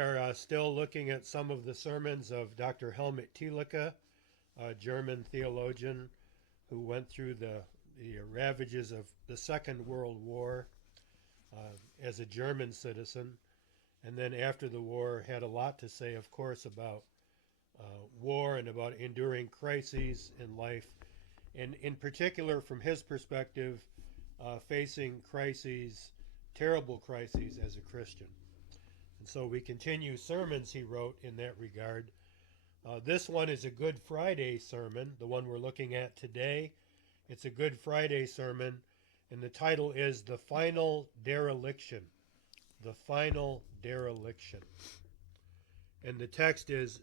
are still looking at some of the sermons of Dr. Helmut Thielicke, a German theologian who went through the ravages of the Second World War as a German citizen, and then after the war had a lot to say, of course, about war and about enduring crises in life, and in particular, from his perspective, facing crises, terrible crises as a Christian. And so we continue sermons he wrote in that regard. This one is a Good Friday sermon, the one we're looking at today. It's a Good Friday sermon, and the title is The Final Dereliction. The Final Dereliction. And the text is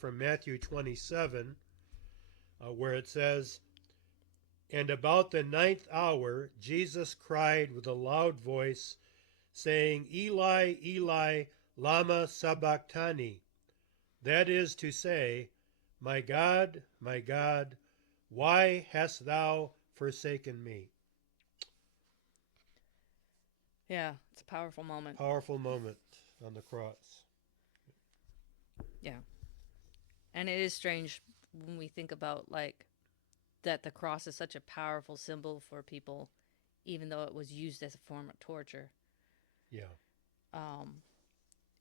from Matthew 27, where it says, "And about the 9th hour, Jesus cried with a loud voice, saying, Eli, Eli, lama sabachthani. That is to say, my God, why hast thou forsaken me?" Yeah, it's a powerful moment. Powerful moment on the cross. Yeah. And it is strange when we think about, like, that the cross is such a powerful symbol for people, even though it was used as a form of torture. Yeah.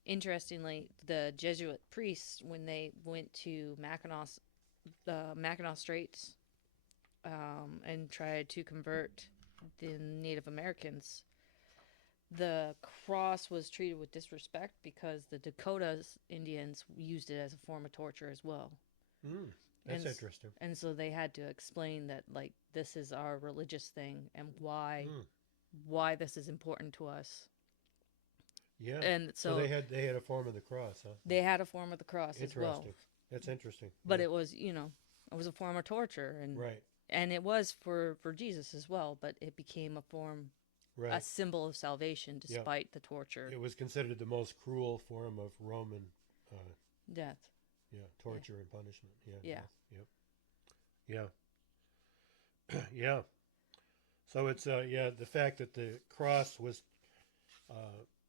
Interestingly, the Jesuit priests, when they went to the Mackinac Straits, and tried to convert the Native Americans, the cross was treated with disrespect because the Dakotas Indians used it as a form of torture as well. That's interesting. And so they had to explain that, like, this is our religious thing and why this is important to us. Yeah. And so they had a form of the cross, huh? they had a form of the cross as well. Interesting. That's interesting. But yeah. it was, it was a form of torture, and Right. and it was for Jesus as well, but it became a form, Right. a symbol of salvation despite the torture. It was considered the most cruel form of Roman Death. Yeah, torture and punishment. Yeah. Yeah. Yep. Yeah. Yeah. So it's the fact that the cross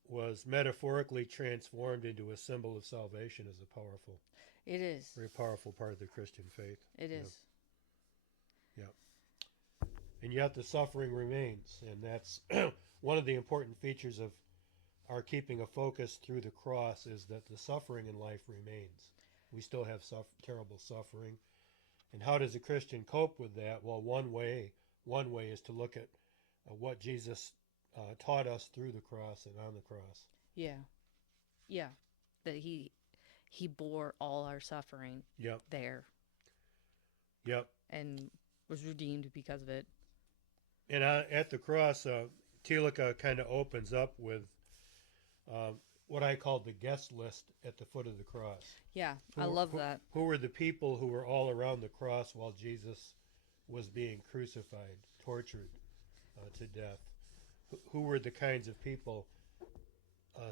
was metaphorically transformed into a symbol of salvation is a powerful. It is. Very powerful part of the Christian faith. It is. Yeah. And yet the suffering remains, and that's one of the important features of our keeping a focus through the cross is that the suffering in life remains. We still have terrible suffering. And how does a Christian cope with that? Well, one way is to look at what Jesus taught us through the cross and on the cross. Yeah. Yeah. That he bore all our suffering there. Yep. And was redeemed because of it. And at the cross, Thielicke kind of opens up with what I call the guest list at the foot of the cross. Yeah, I love that. Who were the people who were all around the cross while Jesus was being crucified, tortured to death? Who were the kinds of people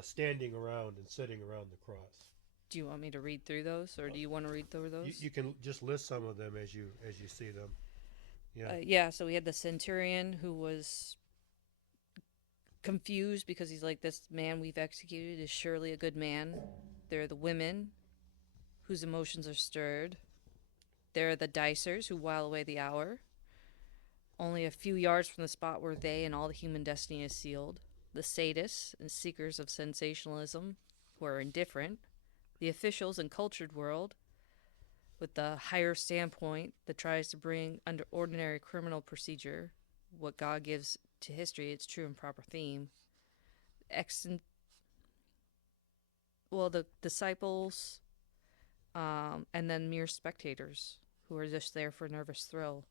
standing around and sitting around the cross? Do you want me to read through those, or do you want to read through those? You can just list some of them as you see them. Yeah. So we had the centurion who was confused because he's like, this man we've executed is surely a good man. There are the women whose emotions are stirred. There are the dicers who while away the hour. Only a few yards from the spot where they and all the human destiny is sealed. The sadists and seekers of sensationalism who are indifferent. The officials and cultured world with the higher standpoint that tries to bring under ordinary criminal procedure what God gives to history its true and proper theme. The disciples, and then mere spectators who are just there for nervous thrill.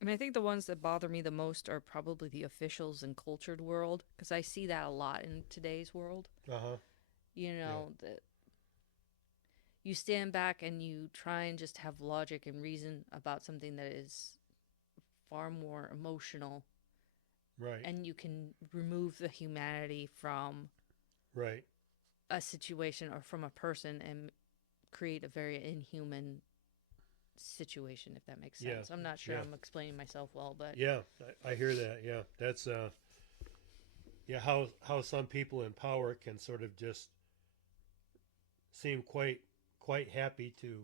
And I think the ones that bother me the most are probably the officials and cultured world, because I see that a lot in today's world. That you stand back and you try and just have logic and reason about something that is far more emotional. Right. And you can remove the humanity from a situation or from a person and create a very inhuman situation, if that makes sense. I'm not sure I'm explaining myself well, but yeah, I hear that. That's how some people in power can sort of just seem quite happy to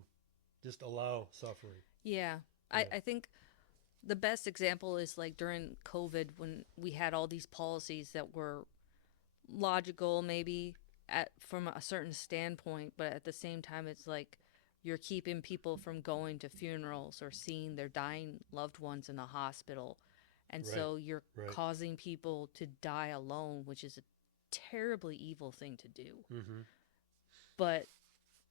just allow suffering. Yeah. Yeah. I think the best example is like during COVID when we had all these policies that were logical, maybe from a certain standpoint, but at the same time, it's like you're keeping people from going to funerals or seeing their dying loved ones in the hospital. And Right. so you're Right. causing people to die alone, which is a terribly evil thing to do. Mm-hmm. But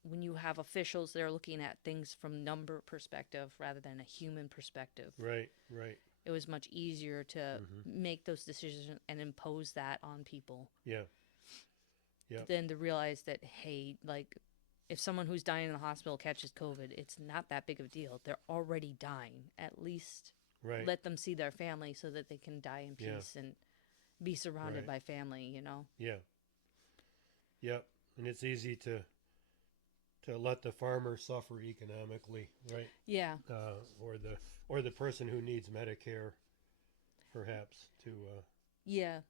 when you have officials that are looking at things from number perspective rather than a human perspective, Right. Right. it was much easier to Mm-hmm. make those decisions and impose that on people Yeah. Yep. than to realize that, hey, like, if someone who's dying in the hospital catches COVID, it's not that big of a deal. They're already dying. At least Right. let them see their family so that they can die in Yeah. peace and be surrounded Right. by family, you know? Yeah. Yep. And it's easy to let the farmer suffer economically, right? Yeah. Or the person who needs Medicare, perhaps Yeah.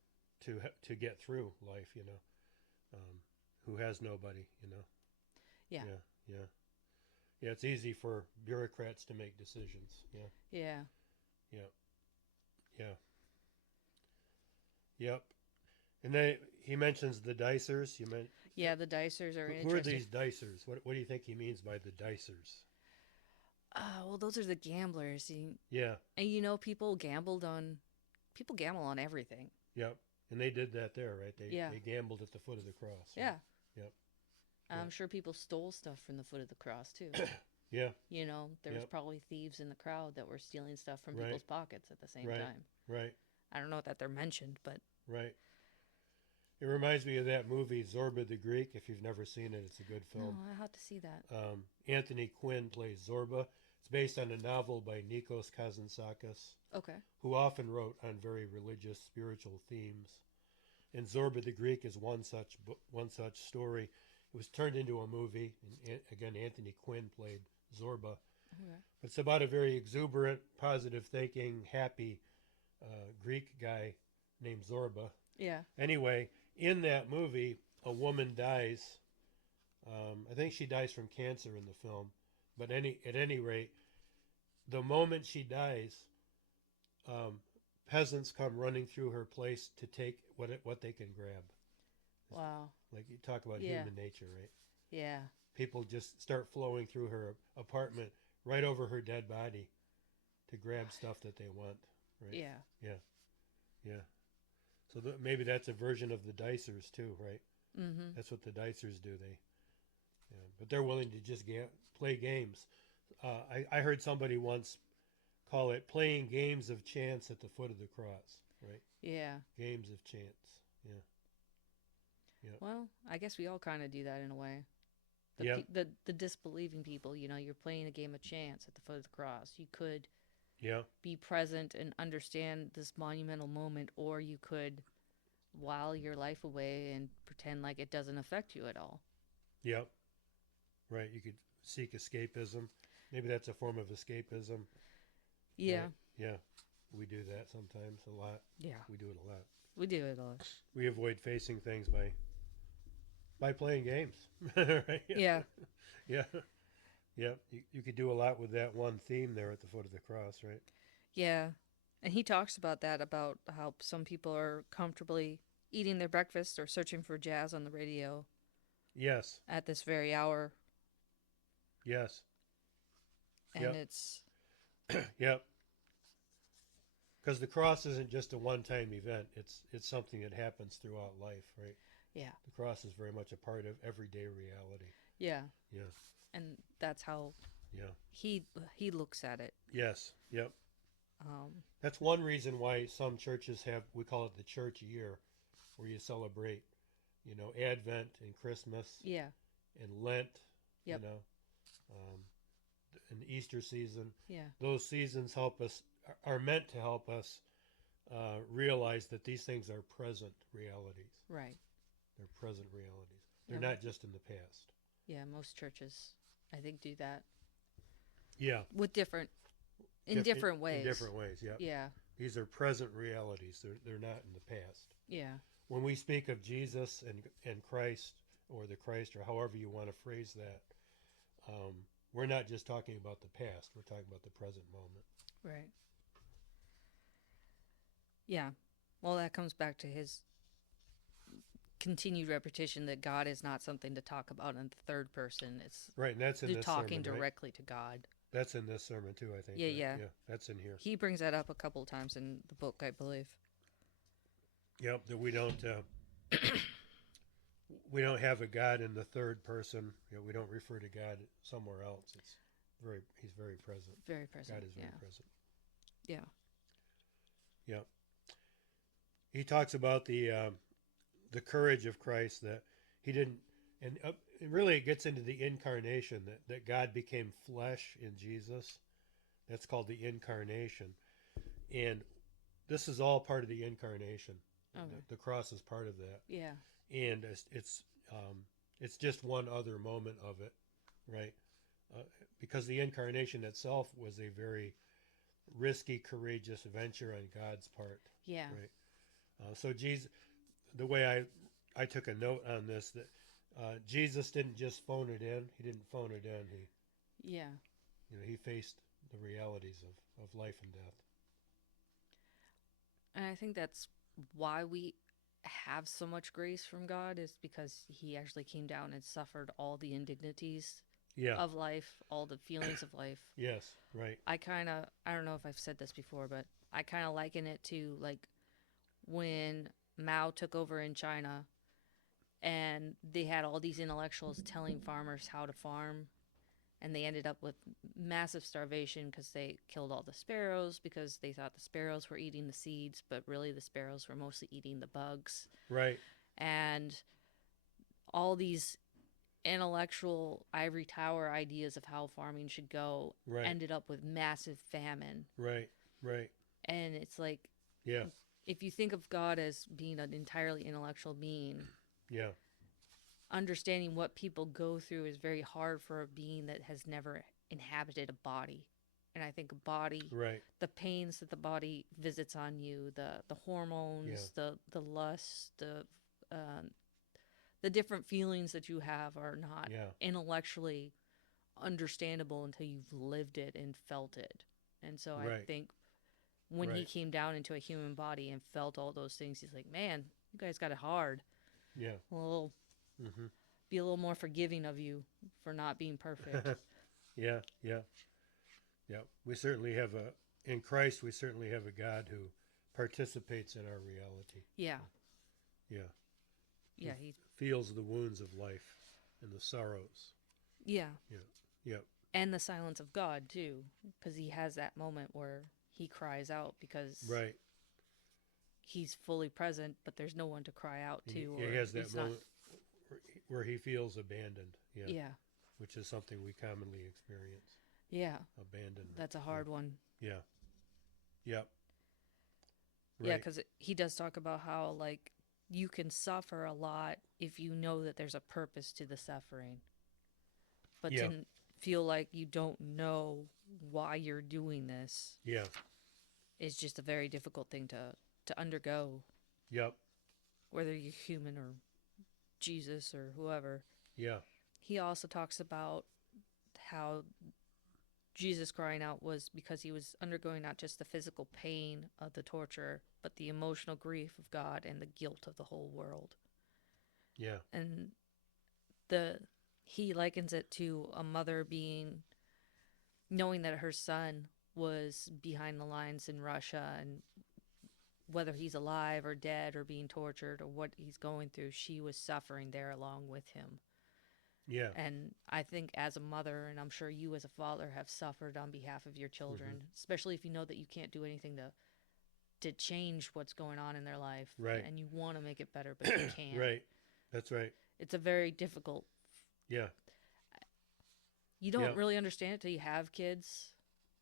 to get through life, who has nobody, Yeah. Yeah. Yeah. Yeah. It's easy for bureaucrats to make decisions. Yeah. Yeah. Yeah. Yeah. Yep. And then he mentions the dicers. Yeah, the dicers are Who are interesting. these dicers? What do you think he means by the dicers? Well, those are the gamblers. Yeah. And people gamble on everything. Yep. And they did that there, right? Yeah. They gambled at the foot of the cross. Yeah. Yep. I'm Yeah. sure people stole stuff from the foot of the cross too. Yeah. There was Yep. probably thieves in the crowd that were stealing stuff from Right. people's pockets at the same Right. time. Right. I don't know that they're mentioned, but Right. It reminds me of that movie Zorba the Greek. If you've never seen it, it's a good no, film. I have to see that. Anthony Quinn plays Zorba. It's based on a novel by Nikos Kazantzakis, Okay. who often wrote on very religious, spiritual themes. And Zorba the Greek is one such story. It was turned into a movie, and again, Anthony Quinn played Zorba. Okay. It's about a very exuberant, positive-thinking, happy Greek guy named Zorba. Yeah. Anyway, in that movie, a woman dies. I think she dies from cancer in the film, but at any rate, the moment she dies, peasants come running through her place to take what they can grab. Wow. Like you talk about Yeah. human nature, right? Yeah. People just start flowing through her apartment right over her dead body to grab stuff that they want. Right? Yeah. Yeah. Yeah. So maybe that's a version of the dicers too, right? Mm-hmm. That's what the dicers do. But they're willing to just play games. I heard somebody once call it playing games of chance at the foot of the cross, right? Yeah. Games of chance. Yeah. Yeah. Well, I guess we all kind of do that in a way. Yeah. The disbelieving people, you're playing a game of chance at the foot of the cross. You could Yeah. be present and understand this monumental moment, or you could while your life away and pretend like it doesn't affect you at all. Yep. Right. You could seek escapism. Maybe that's a form of escapism. Yeah. Right? Yeah. We do that sometimes a lot. Yeah. We do it a lot. We do it a lot. We avoid facing things by playing games. Right? Yeah. Yeah. Yeah. You could do a lot with that one theme there at the foot of the cross, right? Yeah. And he talks about that, about how some people are comfortably eating their breakfast or searching for jazz on the radio Yes. at this very hour. Yes. And Yep. it's, Yep. Because the cross isn't just a one-time event. It's something that happens throughout life, right? yeah. The cross is very much a part of everyday reality. Yeah. Yeah. And that's how Yeah. he looks at it. Yes. Yep. Um, That's one reason why some churches we call it the church year, where you celebrate, Advent and Christmas yeah. and Lent, Yep. and the Easter season. Yeah. Those seasons are meant to help us realize that these things are present realities. Right. They're present realities. They're Yeah. not just in the past. Yeah. Most churches, I think, do that Yeah. with different ways. In different ways, yeah. Yeah. These are present realities. They're not in the past. Yeah. When we speak of Jesus and Christ or the Christ, or however you want to phrase that, we're not just talking about the past. We're talking about the present moment. Right. Yeah. Well, that comes back to his continued repetition that God is not something to talk about in the third person. It's Right, and that's in this talking sermon, right? directly to God. That's in this sermon too, I think. Yeah, right? yeah. Yeah, that's in here. He brings that up a couple of times in the book, I believe. Yep, that we don't have a God in the third person. You know, we don't refer to God somewhere else. He's very present. Very present. God is very present. Yeah. Yep. He talks about the courage of Christ, that he didn't, and really it gets into the incarnation, that God became flesh in Jesus. That's called the incarnation, and this is all part of the incarnation. Okay. The cross is part of that. Yeah. And it's just one other moment of it, right? Because the incarnation itself was a very risky, courageous venture on God's part. Yeah. Right. So Jesus, the way I took a note on this, that Jesus didn't just phone it in. He didn't phone it in. He faced the realities of life and death. And I think that's why we have so much grace from God, is because he actually came down and suffered all the indignities of life, all the feelings of life. Yes, right. I don't know if I've said this before, but I kind of liken it to like when Mao took over in China and they had all these intellectuals telling farmers how to farm, and they ended up with massive starvation because they killed all the sparrows because they thought the sparrows were eating the seeds, but really the sparrows were mostly eating the bugs. Right. And all these intellectual ivory tower ideas of how farming should go ended up with massive famine. Right. And it's like, yeah, if you think of God as being an entirely intellectual being, yeah, understanding what people go through is very hard for a being that has never inhabited a body. And I think a body, the pains that the body visits on you, the hormones, the lust, the different feelings that you have are not intellectually understandable until you've lived it and felt it. And so I think when he came down into a human body and felt all those things, he's like, man, you guys got it hard. Yeah. Well, be a little more forgiving of you for not being perfect. Yeah. We certainly have in Christ, we certainly have a God who participates in our reality. Yeah. He feels the wounds of life and the sorrows. Yeah. Yeah. And the silence of God too, because he has that moment where he cries out because he's fully present, but there's no one to cry out to. He has that moment where he feels abandoned. Yeah. Which is something we commonly experience. Yeah. Abandonment. That's a hard one. Yeah. Yep. Yeah, because he does talk about how, like, you can suffer a lot if you know that there's a purpose to the suffering. But to feel like you don't know why you're doing this is just a very difficult thing to undergo. Yep. Whether you're human or Jesus or whoever. Yeah. He also talks about how Jesus crying out was because he was undergoing not just the physical pain of the torture, but the emotional grief of God and the guilt of the whole world. Yeah. And he likens it to a mother knowing that her son was behind the lines in Russia, and whether he's alive or dead or being tortured or what he's going through, she was suffering there along with him. Yeah. And I think as a mother, and I'm sure you as a father, have suffered on behalf of your children, especially if you know that you can't do anything to change what's going on in their life. Right. And you want to make it better, but you can't. Right. That's right. It's a very difficult. Yeah. You don't really understand it till you have kids.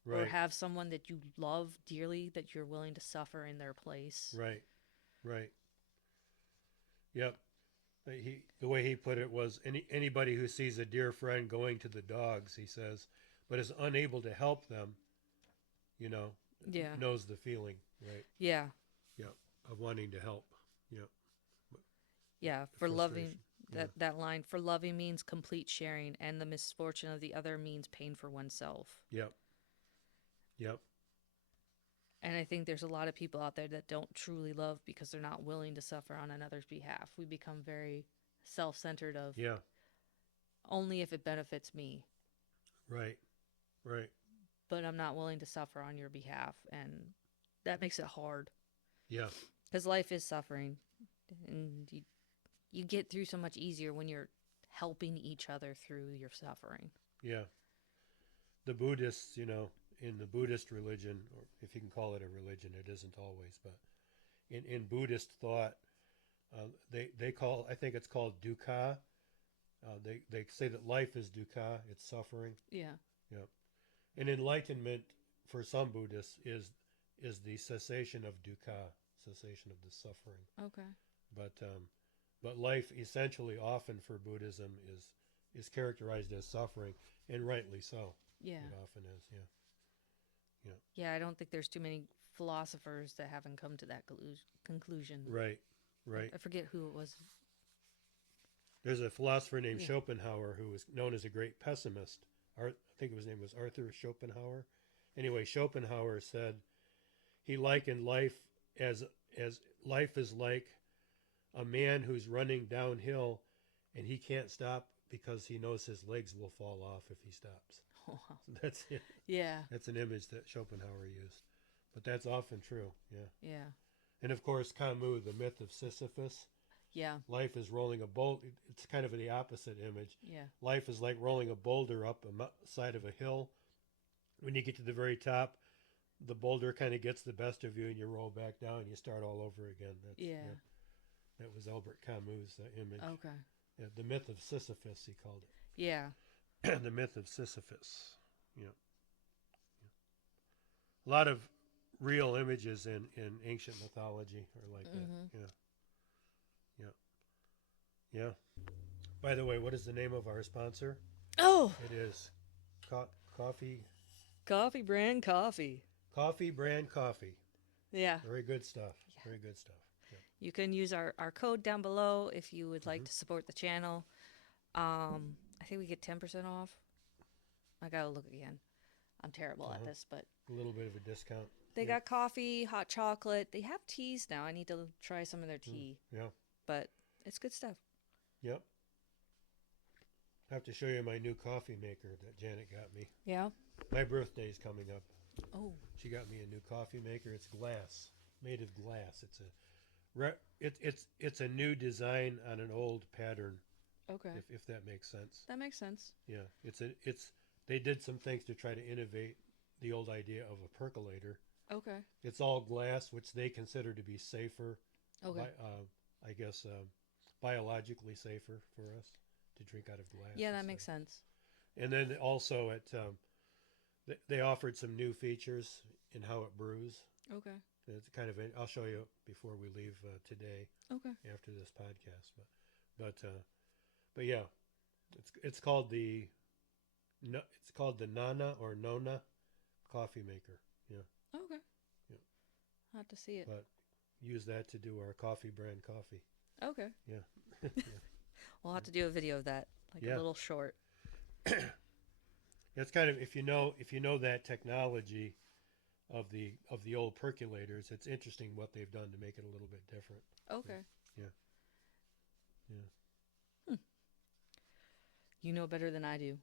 Right. Or have someone that you love dearly that you're willing to suffer in their place. Right. Yep. The way he put it was, anybody who sees a dear friend going to the dogs, he says, but is unable to help them, knows the feeling, right? Yeah. Yeah, of wanting to help. Yeah. Yeah, for loving That line, for loving means complete sharing, and the misfortune of the other means pain for oneself. Yep. Yep. And I think there's a lot of people out there that don't truly love because they're not willing to suffer on another's behalf. We become very self-centered of Yeah. only if it benefits me, Right. Right. but I'm not willing to suffer on your behalf, and that makes it hard Yeah. because life is suffering, and you get through so much easier when you're helping each other through your suffering. Yeah. The Buddhists, in the Buddhist religion, or if you can call it a religion, it isn't always, but in Buddhist thought, I think it's called dukkha. They say that life is dukkha, it's suffering. Yeah. Yep. And enlightenment for some Buddhists is the cessation of dukkha, cessation of the suffering. Okay. But life essentially often for Buddhism is characterized as suffering, and rightly so. Yeah. It often is. Yeah. Yeah. Yeah, I don't think there's too many philosophers that haven't come to that conclusion. Right. Right. I forget who it was. There's a philosopher named Yeah. Schopenhauer who was known as a great pessimist. I think his name was Arthur Schopenhauer. Anyway, Schopenhauer said he likened life as life is like a man who's running downhill and he can't stop because he knows his legs will fall off if he stops. Oh, wow. That's it. Yeah. That's an image that Schopenhauer used. But that's often true, yeah. Yeah. And of course, Camus, the myth of Sisyphus. Yeah. Life is rolling a boulder. It's kind of the opposite image. Yeah. Life is like rolling a boulder up a side of a hill. When you get to the very top, the boulder kind of gets the best of you and you roll back down and you start all over again. Yeah. That was Albert Camus' image. Okay. Yeah, the myth of Sisyphus, he called Yeah. it. The myth of Sisyphus. Yeah. A lot of real images in ancient mythology are like that. Yeah. Yeah. By the way, what is the name of our sponsor? Oh, It is Coffee Brand Coffee. Brand Coffee. Yeah. Very good stuff. Very good stuff. Yeah. You can use our code down below if you would like to support the channel. I think we get 10% off. I gotta look again. I'm terrible at this, but A little bit of a discount. they got coffee, hot chocolate. They have teas now. I need to try some of their tea, Yeah. but it's good stuff. Yep. I have to show you my new coffee maker that Janet got me. Yeah. My birthday's coming up. Oh. She got me a new coffee maker. It's glass, made of glass. It's a new design on an old pattern. Okay. If that makes sense. That makes sense. Yeah. They did some things to try to innovate the old idea of a percolator. Okay. It's all glass, which they consider to be safer. Okay. I guess biologically safer for us to drink out of glass. Yeah, that makes sense. And then also they offered some new features in how it brews. Okay. It's kind of I'll show you before we leave today. Okay. After this podcast, but yeah, it's called the Nana or Nona coffee maker. Yeah. Okay. Yeah. I'll have to see it. But use that to do our coffee brand coffee. Okay. Yeah. We'll have to do a video of that, like a little short. It's kind of if you know that technology of the old percolators, it's interesting what they've done to make it a little bit different. Okay. Yeah. You know better than I do.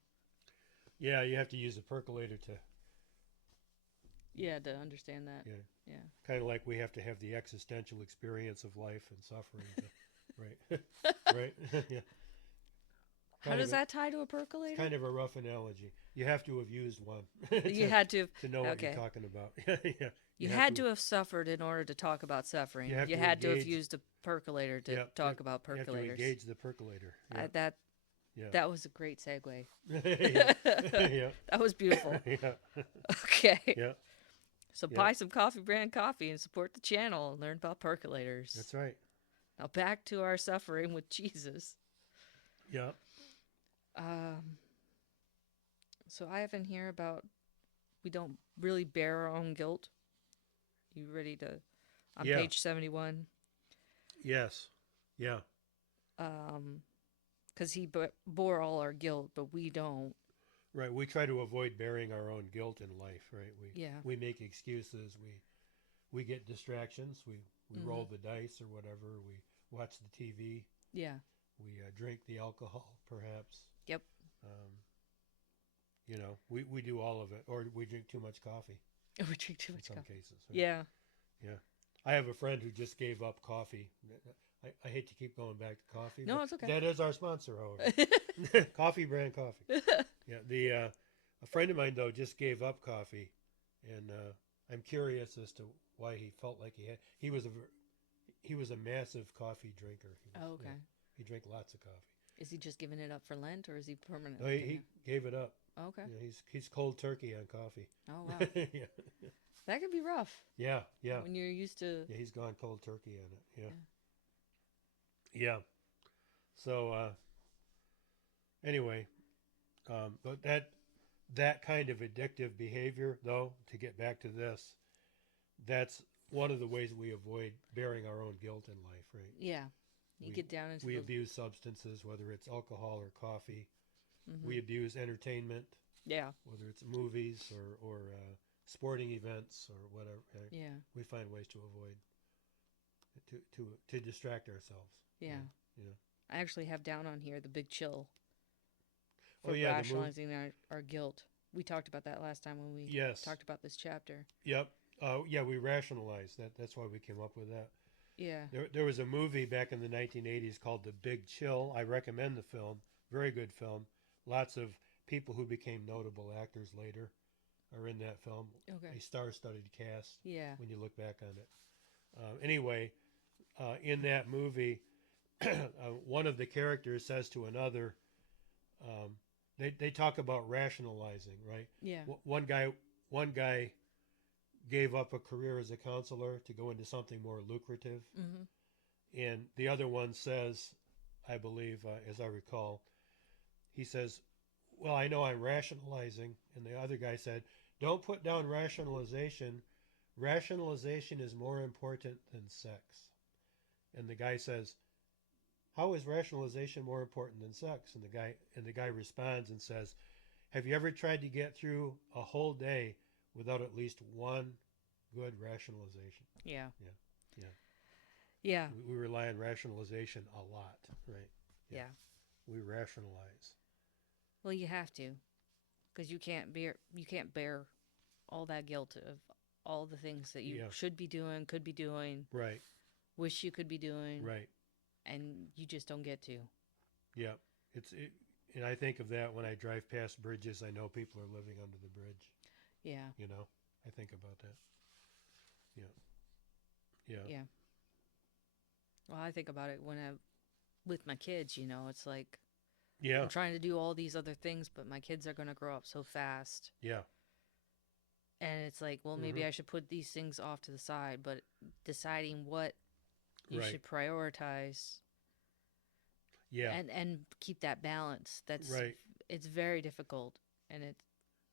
Yeah, you have to use a percolator to. Yeah, to understand that. Yeah. Yeah. Kind of like we have to have the existential experience of life and suffering. Right. Right. Yeah. How does that tie to a percolator? Kind of a rough analogy. You have to have used one. You had to know what okay. you're talking about. Yeah. You had to have suffered in order to talk about suffering. You You had to have used a percolator to talk about You have to percolators. engage the percolator. Yeah. That was a great segue. Yeah. Yeah. That was beautiful. Yeah. Okay. Yeah. So buy some Coffee Brand Coffee and support the channel and learn about percolators. That's right. Now back to our suffering with Jesus. Yeah. So I have in here about we don't really bear our own guilt. You ready to? On page 71. Yes. Yeah. because he bore all our guilt, but we don't. Right. We try to avoid bearing our own guilt in life, right? Yeah. We make excuses. We get distractions. We roll Mm-hmm. the dice or whatever. We watch the TV. Yeah. We drink the alcohol, perhaps. Yep. Um, we do all of it, or we drink too much coffee We drink too in much some coffee. cases. Right? Yeah. Yeah. I have a friend who just gave up coffee. I hate to keep going back to coffee. No, but it's okay. that is our sponsor, however. Coffee brand coffee. Yeah. A friend of mine though just gave up coffee, and I'm curious as to why he felt like he had. He was a massive coffee drinker. Oh, okay. He drank lots of coffee. Is he just giving it up for Lent, or is he permanent? No, he gave it up. Oh, okay. He's cold turkey on coffee. Oh wow. Yeah. That could be rough. Yeah. When you're used to. Yeah, he's gone cold turkey on it. Yeah. So anyway, but that kind of addictive behavior, though, to get back to this, that's one of the ways we avoid bearing our own guilt in life, right? Yeah. You get down into. We abuse substances, whether it's alcohol or coffee. Mm-hmm. We abuse entertainment. Yeah. Whether it's movies or sporting events or whatever. Right? Yeah. We find ways to avoid to distract ourselves. Yeah. Yeah. I actually have down on here the big chill for Oh yeah, rationalizing our guilt. We talked about that last time when we talked about this chapter. Yep. Yeah, we rationalize that. That's why we came up with that. Yeah. There was a movie back in the 1980s called The Big Chill. I recommend the film. Very good film. Lots of people who became notable actors later are in that film. Okay. A star-studded cast. Yeah. When you look back on it. Anyway, in that movie, one of the characters says to another, they talk about rationalizing, right? Yeah. One guy gave up a career as a counselor to go into something more lucrative. Mm-hmm. And the other one says, I believe, as I recall, he says, well, I know I'm rationalizing. And the other guy said, don't put down rationalization. Rationalization is more important than sex. And the guy says, how is rationalization more important than sex? And the guy responds and says, have you ever tried to get through a whole day without at least one good rationalization? Yeah. Yeah. Yeah. We rely on rationalization a lot, right? Yeah. We rationalize. Well, you have to, because you can't bear all that guilt of all the things that you should be doing, could be doing, right? Wish you could be doing, right? And you just don't get to. Yeah, and I think of that when I drive past bridges. I know people are living under the bridge. Yeah. I think about that. Yeah. Well, I think about it when with my kids. It's like. Yeah. I'm trying to do all these other things, but my kids are going to grow up so fast. Yeah. And it's like, well, maybe I should put these things off to the side, but deciding what you should prioritize. Yeah. And keep that balance. That's right. It's very difficult, and it's.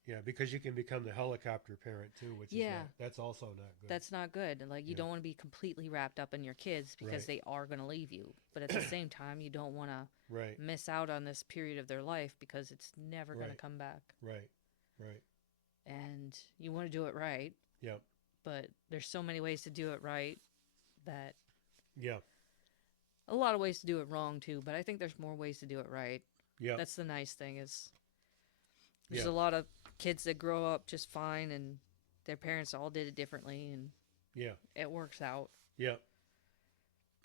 Yeah, because you can become the helicopter parent too, which is that's also not good. That's not good. Like, you don't want to be completely wrapped up in your kids because they are going to leave you. But at the same time, you don't want to miss out on this period of their life because it's never going to come back. Right. And you want to do it right. Yep. But there's so many ways to do it right that. Yeah. A lot of ways to do it wrong too, but I think there's more ways to do it right. Yeah. That's the nice thing is. There's a lot of kids that grow up just fine and their parents all did it differently and it works out. Yeah.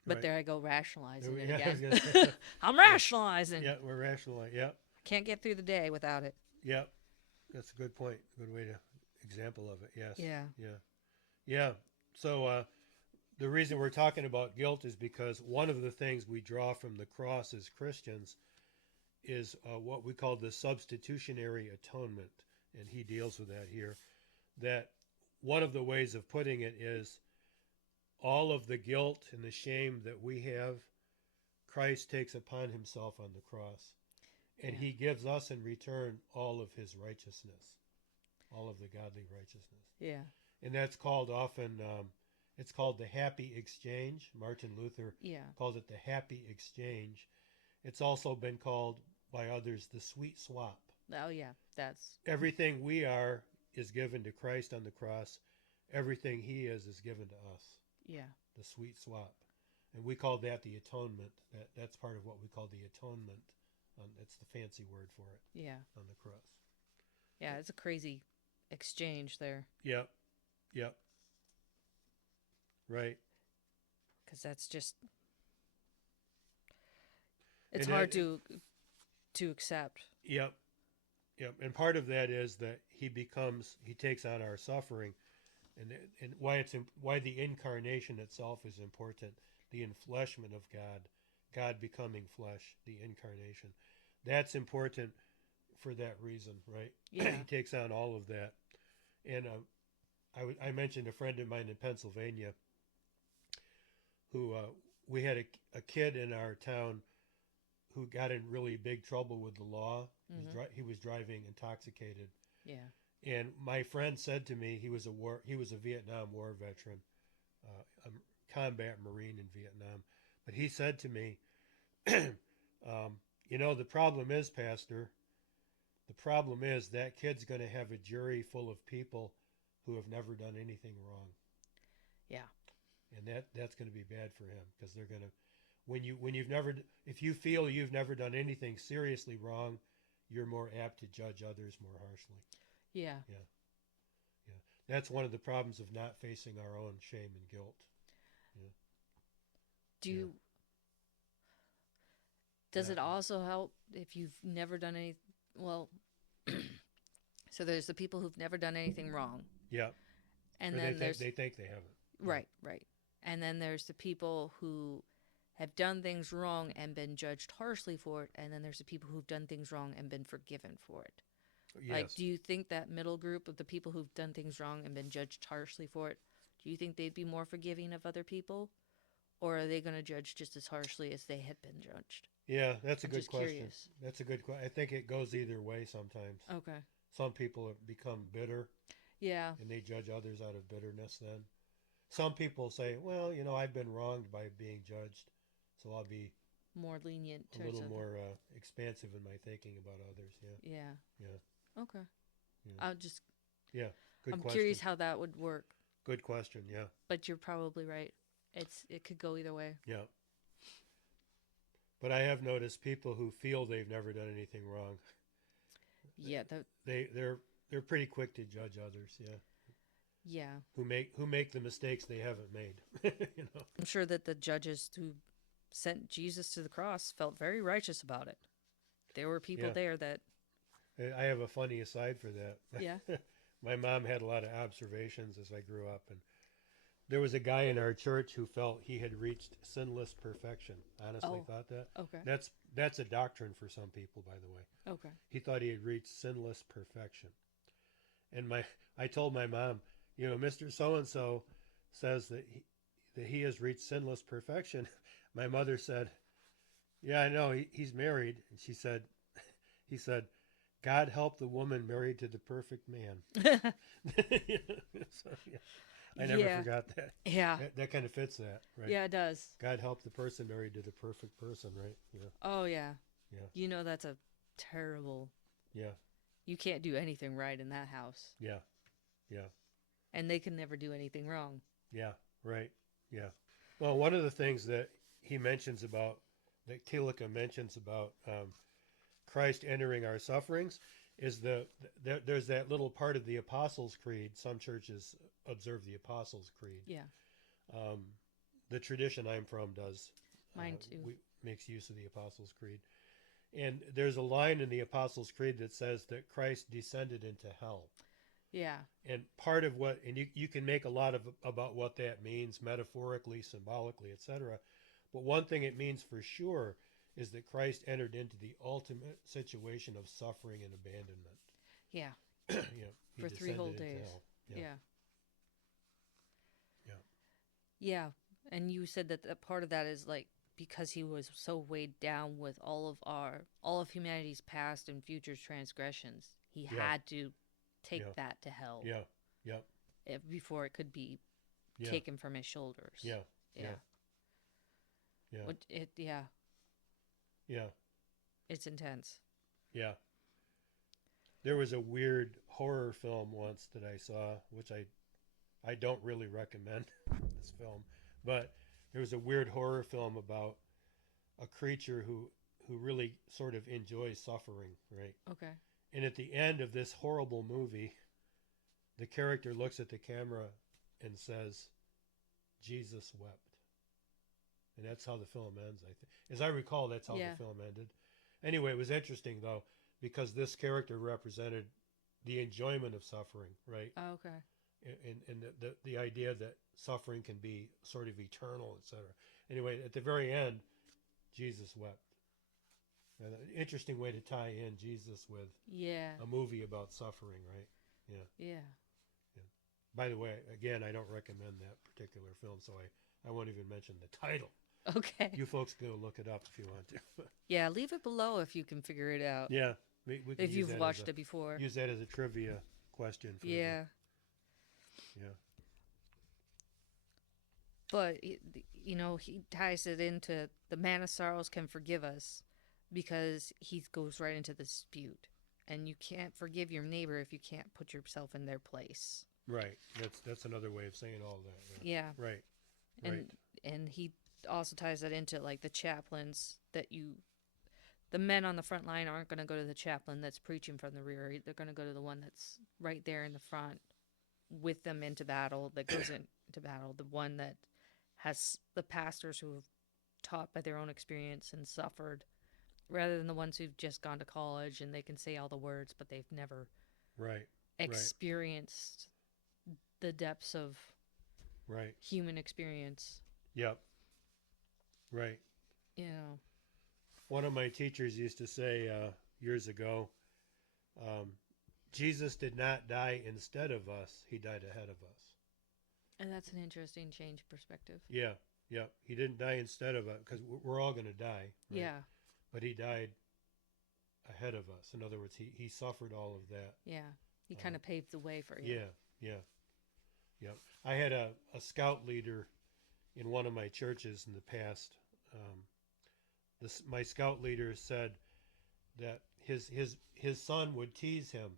But there I go rationalizing it again. I'm rationalizing. Yeah, we're rationalizing. Yeah. Can't get through the day without it. Yeah. That's a good point. Good way to example of it. Yes. Yeah. Yeah. So the reason we're talking about guilt is because one of the things we draw from the cross as Christians is what we call the substitutionary atonement, and he deals with that here. That one of the ways of putting it is all of the guilt and the shame that we have, Christ takes upon himself on the cross, and he gives us in return all of his righteousness, all of the godly righteousness. Yeah. And that's called often, it's called the happy exchange. Martin Luther called it the happy exchange. It's also been called by others the sweet swap. Oh yeah, that's Everything we are is given to Christ on the cross. Everything he is given to us. yeah. The sweet swap. And we call that the atonement. That's part of what we call the atonement. That's the fancy word for it Yeah. on the cross. Yeah, it's a crazy exchange there. Yep. Yep. Right. Because that's just it's And hard that, to accept. yep. Yep. And part of that is that he takes on our suffering, and why the incarnation itself is important. The enfleshment of God becoming flesh, the incarnation. That's important for that reason, right? Yeah. He takes on all of that. And I mentioned a friend of mine in Pennsylvania who we had a kid in our town who got in really big trouble with the law. Mm-hmm. He was driving intoxicated. Yeah. And my friend said to me, he was a Vietnam War veteran, a combat Marine in Vietnam. But he said to me, the problem is, Pastor, the problem is that kid's going to have a jury full of people who have never done anything wrong. Yeah. And that's going to be bad for him, because they're going to, if you feel you've never done anything seriously wrong, you're more apt to judge others more harshly. Yeah. Yeah. Yeah. That's one of the problems of not facing our own shame and guilt. Yeah. Does Yeah. it also help if you've never done any? Well, so there's the people who've never done anything wrong, Yeah. and Or then there's they think they haven't. right, and then there's the people who have done things wrong and been judged harshly for it, and then there's the people who've done things wrong and been forgiven for it. Yes. Like, do you think that middle group of the people who've done things wrong and been judged harshly for it, do you think they'd be more forgiving of other people? Or are they going to judge just as harshly as they had been judged? Yeah, that's a I'm good just question. curious. That's a good question. I think it goes either way sometimes. Okay. Some people have become bitter Yeah. and they judge others out of bitterness then. Some people say, well, I've been wronged by being judged, so I'll be More lenient a towards little other. more expansive in my thinking about others. Yeah. Yeah. Yeah. Okay. Yeah. Yeah. Good I'm question. curious how that would work, Good question. Yeah. but you're probably right. It could go either way. Yeah. But I have noticed people who feel they've never done anything wrong. Yeah. They're pretty quick to judge others. Yeah. Yeah. Who make the mistakes they haven't made. I'm sure that the judges who sent Jesus to the cross felt very righteous about it. There were people Yeah. there that. I have a funny aside for that. Yeah. My mom had a lot of observations as I grew up, and there was a guy in our church who felt he had reached sinless perfection. Honestly, thought that. Okay. That's a doctrine for some people, by the way. Okay. He thought he had reached sinless perfection. And I told my mom, Mr. So and so says that he has reached sinless perfection. My mother said, "Yeah, I know. He's married." And he said, "God help the woman married to the perfect man." So, yeah. I never forgot that. Yeah. That kind of fits that, right? Yeah, it does. God help the person married to the perfect person, right? Yeah. Oh, yeah. Yeah. That's a terrible. Yeah. You can't do anything right in that house. Yeah. Yeah. And they can never do anything wrong. Yeah. Right. Yeah. Well, one of the things that Thielicke mentions about Christ entering our sufferings is there's that little part of the Apostles' Creed. Some churches observe the Apostles' Creed. Yeah. The tradition I'm from does. Mine too. Makes use of the Apostles' Creed. And there's a line in the Apostles' Creed that says that Christ descended into hell. Yeah. And part of you can make a lot about what that means metaphorically, symbolically, etc. But one thing it means for sure is that Christ entered into the ultimate situation of suffering and abandonment. Yeah. He for 3 whole descended into days. hell. Yeah. Yeah. Yeah. And you said that part of that is like because he was so weighed down with all of humanity's past and future transgressions, he had to take that to hell. Yeah. Yeah. Before it could be taken from his shoulders. Yeah. Yeah. Yeah. Yeah. Yeah. It's intense. Yeah. There was a weird horror film once that I saw, which I don't really recommend this film, but there was a weird horror film about a creature who really sort of enjoys suffering, right? Okay. And at the end of this horrible movie, the character looks at the camera and says, "Jesus wept." And that's how the film ends, I think. As I recall, that's how Yeah. the film ended. Anyway, it was interesting, though, because this character represented the enjoyment of suffering, right? Oh, okay. And the idea that suffering can be sort of eternal, etc. Anyway, at the very end, Jesus wept. And an interesting way to tie in Jesus with Yeah. a movie about suffering, right? Yeah. Yeah. Yeah. By the way, again, I don't recommend that particular film, so I won't even mention the title. Okay. You folks can go look it up if you want to. Yeah, leave it below if you can figure it out. Yeah, we can If use you've that watched it before. use that as a trivia question for Yeah. the, yeah. But, you know, he ties it into the man of sorrows can forgive us because he goes right into the dispute. And you can't forgive your neighbor if you can't put yourself in their place. Right. That's another way of saying all that. Yeah. Right. And Right. and he also ties that into like the chaplains that the men on the front line aren't going to go to the chaplain that's preaching from the rear. They're going to go to the one that's right there in the front with them into battle, that goes into battle, the one that has the pastors who have taught by their own experience and suffered, rather than the ones who've just gone to college and they can say all the words, but they've never Right. experienced the depths of Right. human experience. Yep. Right. You know. One of my teachers used to say years ago, Jesus did not die instead of us; he died ahead of us. And that's an interesting change of perspective. Yeah. Yeah. He didn't die instead of us because we're all going to die. Right? Yeah. But he died ahead of us. In other words, he suffered all of that. Yeah. He kind of paved the way for you. Yeah, yeah, yeah. I had a scout leader in one of my churches in the past. My scout leader said that his son would tease him.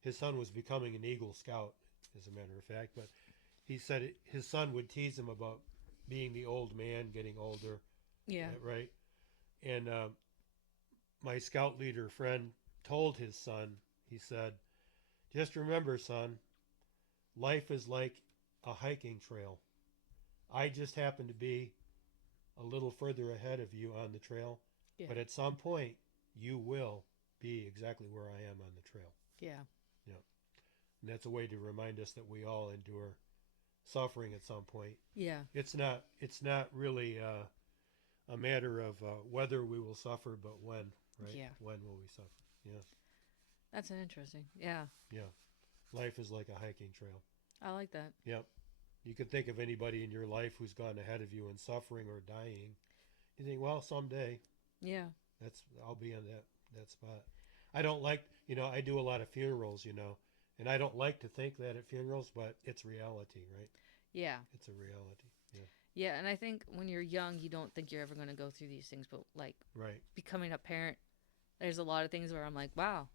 His son was becoming an Eagle Scout, as a matter of fact, but he said his son would tease him about being the old man, getting older. Yeah. Right. And my scout leader friend told his son, he said, "Just remember, son, life is like a hiking trail. I just happen to be a little further ahead of you on the trail, Yeah. but at some point you will be exactly where I am on the trail." Yeah. Yeah. And that's a way to remind us that we all endure suffering at some point. Yeah. It's not really a matter of whether we will suffer, but when, right? Yeah. When will we suffer? Yeah. That's an interesting. Yeah. Yeah. Life is like a hiking trail. I like that. Yep. You could think of anybody in your life who's gone ahead of you in suffering or dying. You think, well, someday Yeah. I'll be on that spot. I don't like, I do a lot of funerals, and I don't like to think that at funerals, but it's reality, right? Yeah. It's a reality. Yeah. Yeah. And I think when you're young, you don't think you're ever going to go through these things. But like Right. becoming a parent, there's a lot of things where I'm like, wow,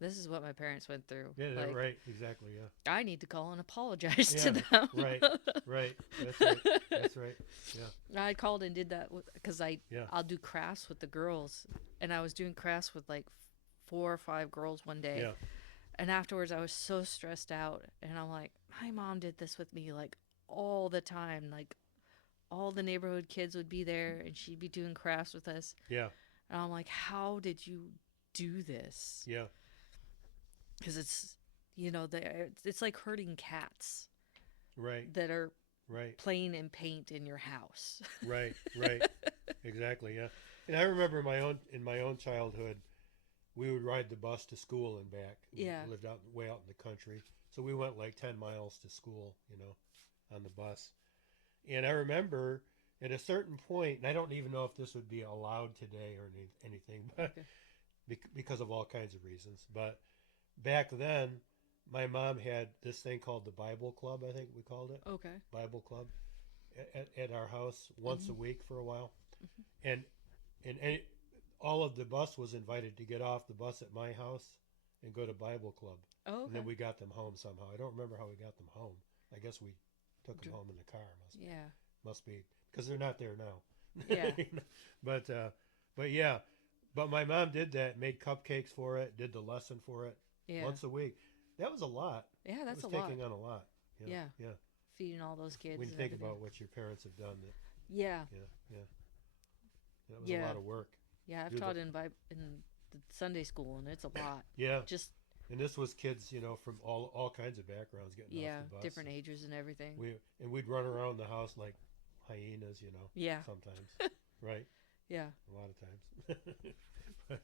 this is what my parents went through. Yeah, like, right. Exactly. Yeah. I need to call and apologize Yeah, to them. Right. Right. That's right. That's right. Yeah. I called and did that because Yeah. I'll do crafts with the girls, and I was doing crafts with like 4 or 5 girls one day, Yeah. and afterwards I was so stressed out, and I'm like, my mom did this with me like all the time, like all the neighborhood kids would be there, and she'd be doing crafts with us, Yeah. and I'm like, how did you do this? Yeah. Because it's like herding cats Right. that are Right. playing in paint in your house. Right. Right. Exactly. Yeah. And I remember in my own childhood, we would ride the bus to school and back. Yeah. We lived way out in the country, so we went like 10 miles to school, on the bus. And I remember at a certain point, and I don't even know if this would be allowed today or anything, but Okay. because of all kinds of reasons. But back then, my mom had this thing called the Bible Club, I think we called it. Okay. Bible Club at our house once a week for a while. And all of the bus was invited to get off the bus at my house and go to Bible club. Oh, And okay. then we got them home somehow. I don't remember how we got them home. I guess we took them home in the car. Must be because they're not there now. Yeah. But yeah, but my mom did that. Made cupcakes for it. Did the lesson for it Yeah. once a week. That was a lot. Yeah, that's it a was lot. taking on a lot. Yeah. Yeah. Feeding all those kids. When you and think everything. about what your parents have done, that Yeah. that was a lot of work. Yeah, I've Do taught in the Sunday school, and it's a lot. Yeah. Just And this was kids, from all kinds of backgrounds getting off the bus. different ages and everything. We'd run around the house like hyenas, Yeah. sometimes, right? Yeah. A lot of times. But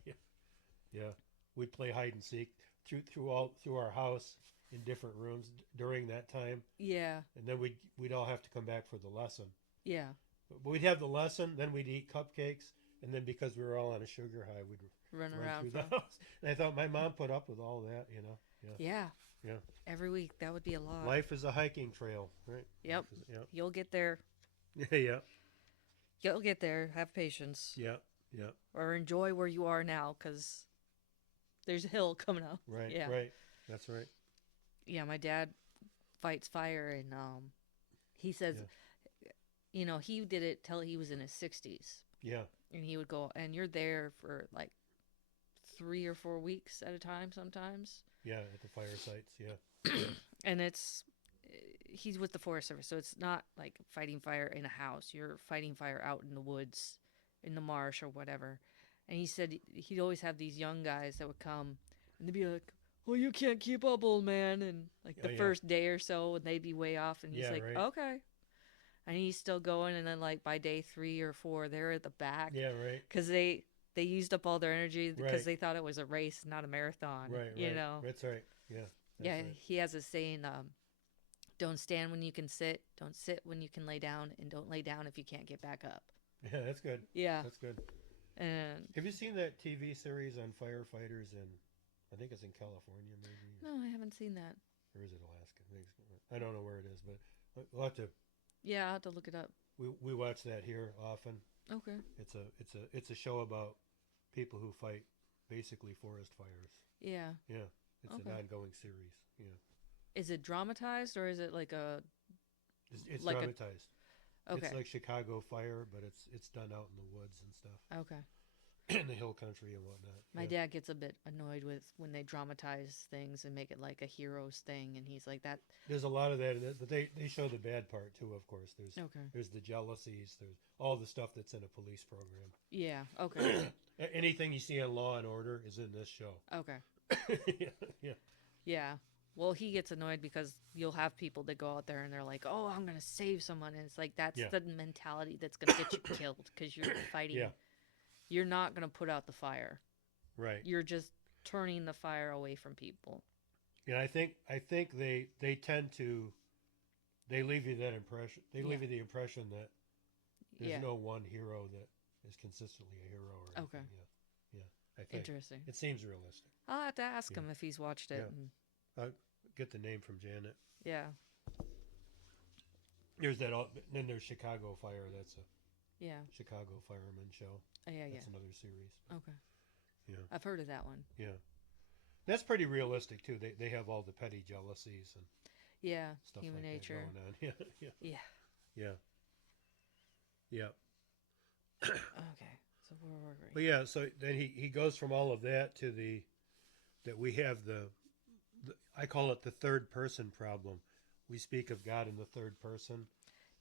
yeah. We'd play hide and seek through our house in different rooms during that time, Yeah. and then we'd all have to come back for the lesson. Yeah. But we'd have the lesson, then we'd eat cupcakes, and then because we were all on a sugar high, we'd Run run around. through the house. And I thought my mom put up with all that, Yeah. Yeah. Every week, that would be a lot. Life is a hiking trail, right? Yep. Yep. You'll get there. Yeah. You'll get there. Have patience. Yeah. Yeah. Or enjoy where you are now, because there's a hill coming up. Right. Yeah. Right. That's right. Yeah, my dad fights fire, and he says, he did it till he was in his 60s. Yeah. And he would go, and you're there for like 3 or 4 weeks at a time sometimes. Yeah. At the fire sites. Yeah. And he's with the Forest Service, so it's not like fighting fire in a house. You're fighting fire out in the woods, in the marsh or whatever. And he said he'd always have these young guys that would come, and they'd be like, well, you can't keep up, old man. And like the first day or so, and they'd be way off, and he's like, right. okay. And he's still going, and then like by day 3 or 4, they're at the back. Yeah. Right. Because they used up all their energy because Right. they thought it was a race, not a marathon. Right. You right. know? That's right. Yeah. That's Yeah, right. he has a saying, don't stand when you can sit, don't sit when you can lay down, and don't lay down if you can't get back up. Yeah. That's good. Yeah. That's good. And Have you seen that TV series on firefighters I think it's in California, maybe? no, I haven't seen that. Or is it Alaska? I don't know where it is, but we'll have to. Yeah, I'll have to look it up. We watch that here often. Okay. It's a show about people who fight basically forest fires. Yeah. Yeah, it's Okay. an ongoing series. Yeah, Is it dramatized, or is it like a... it's Like a- dramatized. Okay. It's like Chicago Fire, but it's done out in the woods and stuff, Okay. in the hill country and whatnot. My yeah. dad gets a bit annoyed with when they dramatize things and make it like a hero's thing, and he's like that. There's a lot of that in it, but they show the bad part too. Of course, Okay. there's the jealousies. There's all the stuff that's in a police program. Yeah. Okay. Anything you see on Law and Order is in this show. Okay. Yeah. Yeah. Well, he gets annoyed because you'll have people that go out there and they're like, "Oh, I'm gonna save someone," and it's like that's Yeah. the mentality that's gonna get you killed because you're fighting. Yeah. You're not gonna put out the fire. Right. You're just turning the fire away from people. Yeah, I think they tend to they leave you that impression. They leave you the impression that there's Yeah. no one hero that is consistently a hero or anything. Okay. Yeah. I think Interesting. it seems realistic. I'll have to ask Yeah. him if he's watched it. Yeah. And, I'll get the name from Janet. yeah. There's that. Then there's Chicago Fire. That's a Yeah. Chicago fireman show. Yeah. That's another series. Okay. Yeah. I've heard of that one. Yeah. That's pretty realistic too. They have all the petty jealousies and Yeah. stuff Human like nature. that going on. Yeah. Yeah. Yeah. Yeah. Yeah. Okay. So where were we? But yeah, so then he goes from all of that to that we have the I call it the third person problem. We speak of God in the third person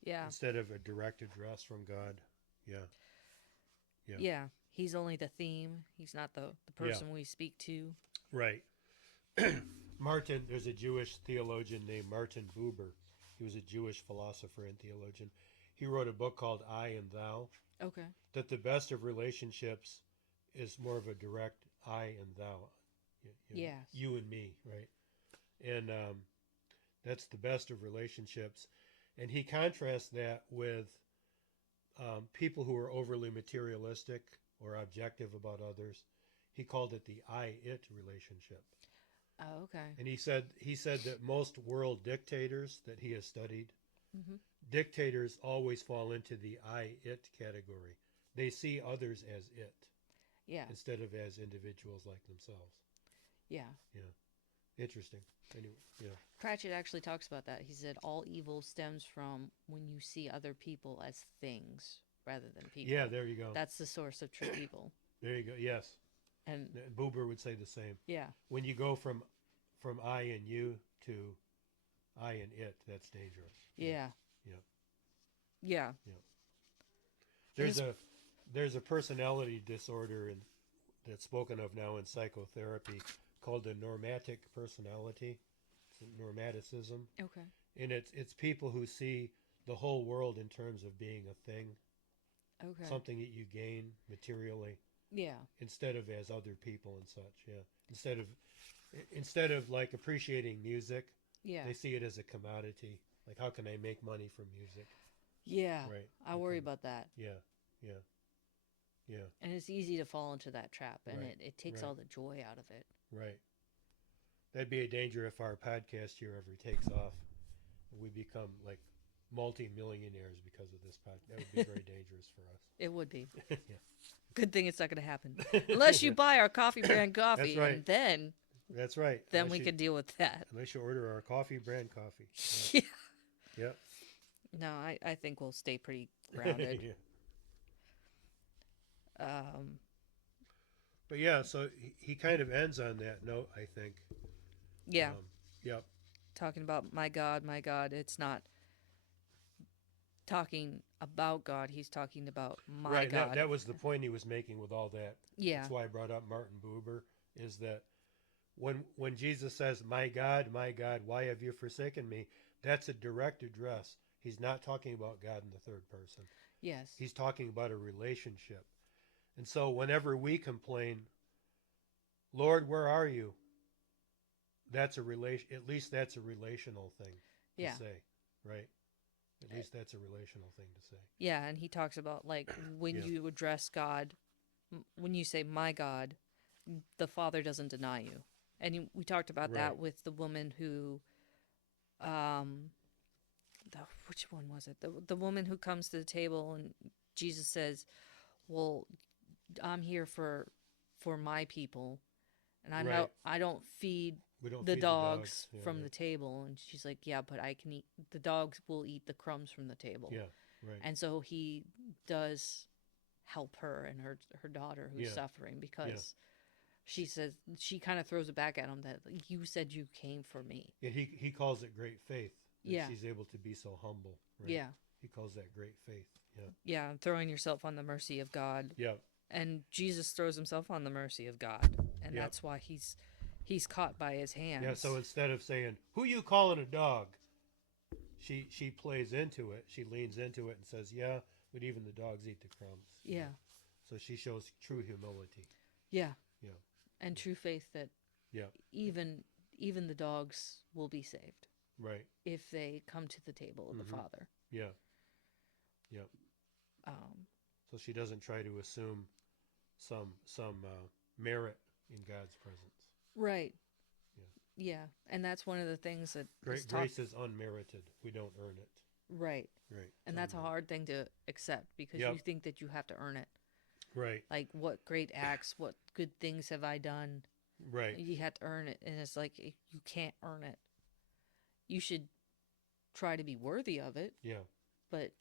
Yeah. instead of a direct address from God. Yeah. Yeah. Yeah. He's only the theme. He's not the person we speak to. Right. There's a Jewish theologian named Martin Buber. He was a Jewish philosopher and theologian. He wrote a book called I and Thou. Okay. That the best of relationships is more of a direct I and thou. Yes. You and me, right? And that's the best of relationships. And he contrasts that with people who are overly materialistic or objective about others. He called it the I-it relationship. Oh, okay. And he said that most world dictators that he has studied, Mm-hmm. dictators always fall into the I-it category. They see others as it. Yeah. instead of as individuals like themselves. Yeah. Yeah. Interesting. Anyway, yeah. Pratchett actually talks about that. He said all evil stems from when you see other people as things rather than people. Yeah, there you go. That's the source of true evil. There you go. Yes. And Buber would say the same. yeah. When you go from I and you to I and it, that's dangerous. Yeah. Yeah. Yeah. Yeah. There's a personality disorder that's spoken of now in psychotherapy called the normatic personality. It's normaticism. Okay. And it's people who see the whole world in terms of being a thing, Okay. something that you gain materially, Yeah. instead of as other people and such. Yeah. Instead of like appreciating music, Yeah. they see it as a commodity. Like, how can I make money from music? Yeah. Right. I worry about that. Yeah. Yeah. Yeah. And it's easy to fall into that trap, and Right. it takes Right. all the joy out of it. Right. That'd be a danger if our podcast here ever takes off. We become like multi-millionaires because of this podcast. That would be very dangerous for us. It would be. Yeah. Good thing it's not going to happen. Unless you buy our coffee brand coffee, That's right. and then That's right. then we can deal with that. Unless you order our coffee brand coffee. Yeah. Yeah. No, I think we'll stay pretty grounded. Yeah. Um, But yeah, so he kind of ends on that note, I think. yeah. Yep. Talking about my God, it's not talking about God. He's talking about my Right. God. That was the point he was making with all that. Yeah. That's why I brought up Martin Buber, is that when Jesus says, my God, why have you forsaken me? That's a direct address. He's not talking about God in the third person. Yes. He's talking about a relationship. And so whenever we complain, Lord, where are you? That's a relation. At least that's a relational thing to Yeah. say, right? At least that's a relational thing to say. Yeah, and he talks about like when Yeah. you address God, when you say my God, the Father doesn't deny you. And we talked about that Right. with the woman who, which one was it? The woman who comes to the table and Jesus says, "Well, I'm here for my people, and Right. I don't feed We don't the feed dogs Yeah, from right. the table." And she's like, "Yeah, but I can eat. The dogs will eat the crumbs from the table." Yeah, right. And so he does help her and her daughter who's Yeah. suffering, because she says, she kind of throws it back at him that you said you came for me. Yeah, he calls it great faith. That Yeah. she's able to be so humble. Right? Yeah. He calls that great faith. Yeah. Yeah, and throwing yourself on the mercy of God. Yeah. And Jesus throws himself on the mercy of God. And Yep. that's why he's caught by his hands. Yeah. So instead of saying, "Who you calling a dog?" she plays into it. She leans into it and says, "Yeah, but even the dogs eat the crumbs." Yeah. So she shows true humility. Yeah. Yeah. And true faith that Yeah. even the dogs will be saved Right. if they come to the table of the Father. Yeah. Yeah. So she doesn't try to assume some merit in God's presence. Right. Yeah. Yeah. And that's one of the things that Grace is unmerited. We don't earn it. Right. Right. And that's a hard thing to accept, because Yep. you think that you have to earn it. Right. Like, what great acts, what good things have I done? Right. You have to earn it. And it's like, you can't earn it. You should try to be worthy of it, Yeah. but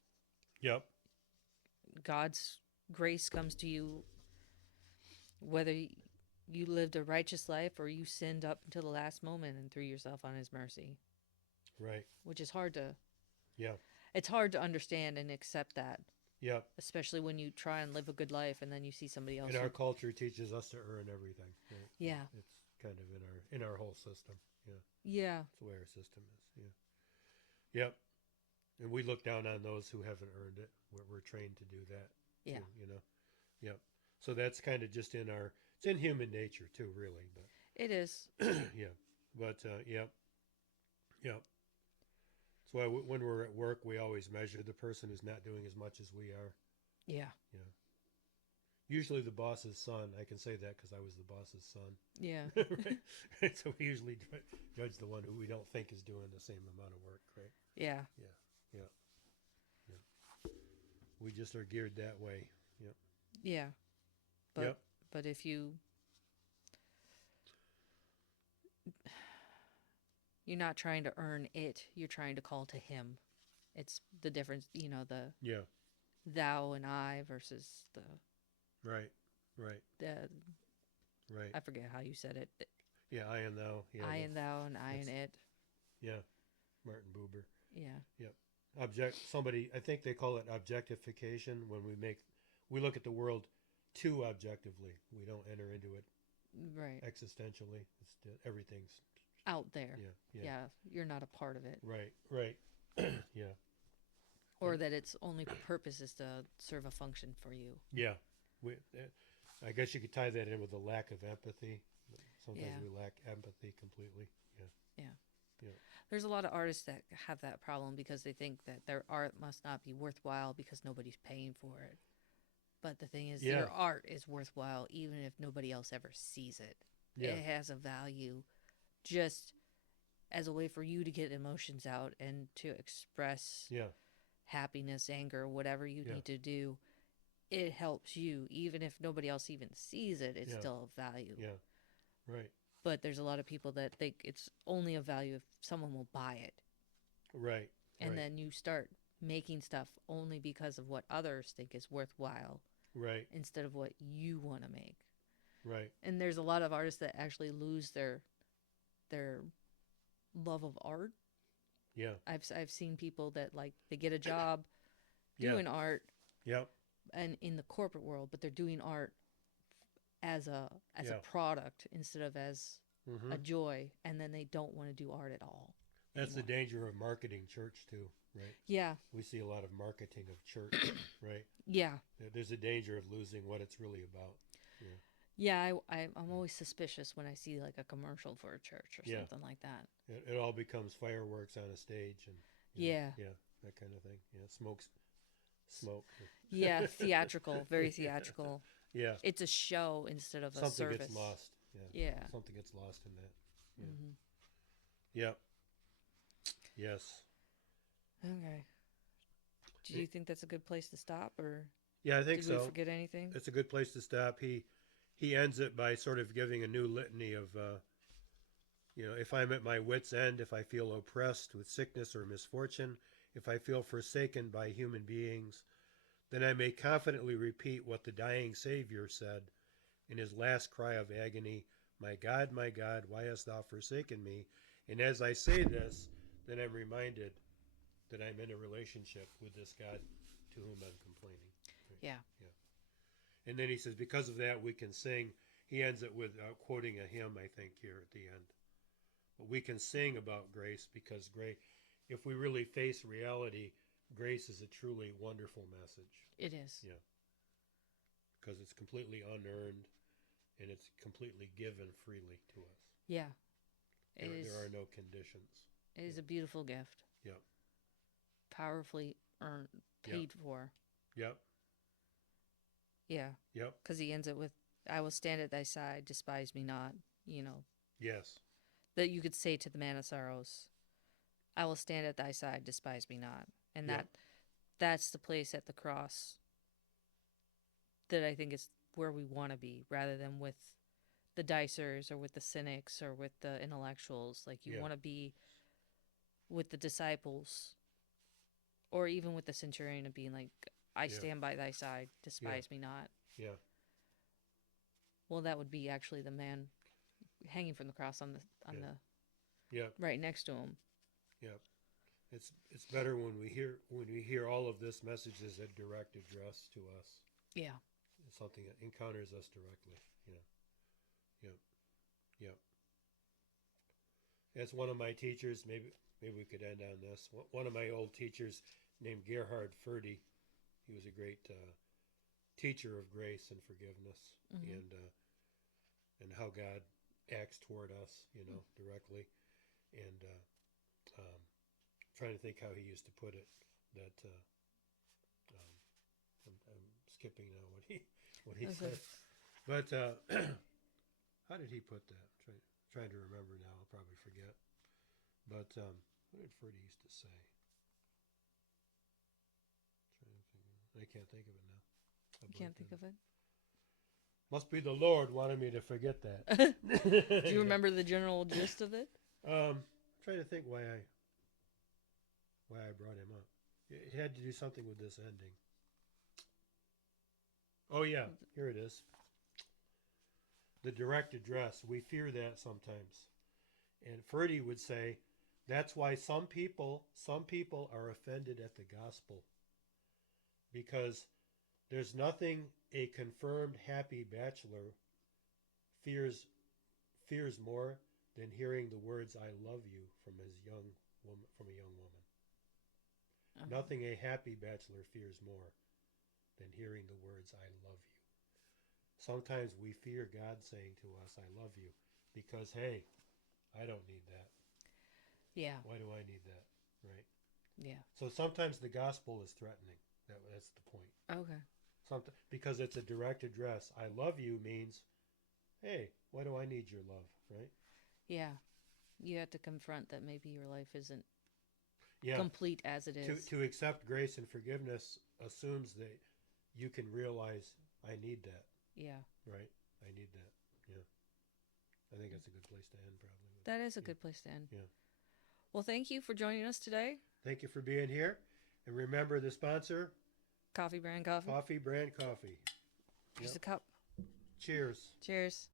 Yep. God's grace comes to you whether you lived a righteous life or you sinned up until the last moment and threw yourself on his mercy, Right. which is hard to Yeah. it's hard to understand and accept that, Yep. especially when you try and live a good life and then you see somebody else And our culture teaches us to earn everything. Right? Yeah. It's kind of in our whole system. Yeah. Yeah. That's the way our system is. Yeah. Yep. And we look down on those who haven't earned it. We're trained to do that. Yeah. Too, you know. Yep. So that's kind of just it's in human nature too, really. But It is. yeah. But yep. Yep. That's why when we're at work, we always measure the person who's not doing as much as we are. Yeah. Yeah. Usually the boss's son. I can say that because I was the boss's son. Yeah. Right? So we usually judge the one who we don't think is doing the same amount of work, right? Yeah. Yeah. Yeah. Yeah. We just are geared that way. Yep. Yeah. But Yep. But if you're not trying to earn it, you're trying to call to him. It's the difference, the Yeah. thou and I versus Right. Right. the Right. I forget how you said it. Yeah. I and thou. Yeah. I and thou and I and it. Yeah. Martin Buber. Yeah. Yep. Somebody, I think they call it objectification when we look at the world too objectively. We don't enter into it Right. existentially. Everything's Out there. Yeah. Yeah. You're not a part of it. Right. Right. Yeah. Or that its only purpose is to serve a function for you. Yeah. I guess you could tie that in with a lack of empathy. Sometimes Yeah. we lack empathy completely. Yeah. Yeah. Yeah. There's a lot of artists that have that problem because they think that their art must not be worthwhile because nobody's paying for it. But the thing is, Yeah. your art is worthwhile even if nobody else ever sees it. Yeah. It has a value just as a way for you to get emotions out and to express Yeah. happiness, anger, whatever you Yeah. need to do. It helps you. Even if nobody else even sees it, it's Yeah. still of value. Yeah. Right. But there's a lot of people that think it's only of value if someone will buy it. Right. And right. then you start making stuff only because of what others think is worthwhile Right. instead of what you want to make. Right. And there's a lot of artists that actually lose their love of art. Yeah. I've seen people that like they get a job Yeah. doing art Yep. and in the corporate world, but they're doing art as a Yeah. product instead of as Hmm. a joy, and then they don't want to do art at all. That's the anymore. danger of marketing church too, right? Yeah. We see a lot of marketing of church, right? Yeah. There's a danger of losing what it's really about. Yeah. Yeah, I'm always suspicious when I see like a commercial for a church or Yeah. something like that. It all becomes fireworks on a stage and Yeah. yeah, that kind of thing. Yeah, smoke. Yeah, theatrical, very theatrical. Yeah. It's a show instead of a Something service. gets lost. Yeah. Yeah. Something gets lost in that. Yeah. Hmm. Yep. Yes. Okay. Do you think that's a good place to stop, or Yeah, I think did so. we forget anything? It's a good place to stop. He ends it by sort of giving a new litany of, if I'm at my wit's end, if I feel oppressed with sickness or misfortune, if I feel forsaken by human beings, then I may confidently repeat what the dying Savior said in his last cry of agony, my God, why hast thou forsaken me? And as I say this, then I'm reminded that I'm in a relationship with this God to whom I'm complaining. Yeah. And then he says, because of that, we can sing. He ends it with quoting a hymn, I think, here at the end. But we can sing about grace because if we really face reality, grace is a truly wonderful message. It is. Yeah. Because it's completely unearned and it's completely given freely to us. Yeah. There are no conditions. It is a beautiful gift. Yep. Powerfully earned, paid for. Yep. Yeah. Yep. Because he ends it with, I will stand at thy side, despise me not. Yes. That you could say to the man of sorrows, I will stand at thy side, despise me not. And Yep. that's the place at the cross that I think is where we want to be, rather than with the dicers or with the cynics or with the intellectuals. Like you Yeah. want to be with the disciples, or even with the centurion, of being like, I Yeah. stand by thy side, despise me not. Yeah. Well, that would be actually the man hanging from the cross on the Yep. right next to him. Yep. It's better when we hear all of this message as a direct address to us. Yeah. It's something that encounters us directly. Yep. Yep. As one of my teachers, maybe we could end on this. One of my old teachers named Gerhard Ferde, he was a great teacher of grace and forgiveness, and how God acts toward us, directly. And trying to think how he used to put it. That I'm skipping now what he said. But how did he put that? Trying to remember now. I'll probably forget. But what did Ferde used to say? I can't think of it now. You can't think of it? Must be the Lord wanted me to forget that. Do you remember the general gist of it? Trying to think why I brought him up. It had to do something with this ending. Oh yeah, here it is. The direct address. We fear that sometimes. And Ferdy would say, that's why some people are offended at the gospel. Because there's nothing a confirmed happy bachelor fears more than hearing the words "I love you" from a young woman. Nothing a happy bachelor fears more than hearing the words "I love you." Sometimes we fear God saying to us, "I love you," because hey, I don't need that. Yeah. Why do I need that? Right? Yeah. So sometimes the gospel is threatening. That's the point. Okay. Because it's a direct address. I love you means, hey, why do I need your love? Right? Yeah. You have to confront that maybe your life isn't Yeah. complete as it is. To accept grace and forgiveness assumes that you can realize I need that. Yeah. Right? I need that. Yeah. I think that's a good place to end, probably. That is a good place to end. Yeah. Well, thank you for joining us today. Thank you for being here. And remember the sponsor, Coffee Brand Coffee. Coffee Brand Coffee. Here's Yep. a cup. Cheers. Cheers.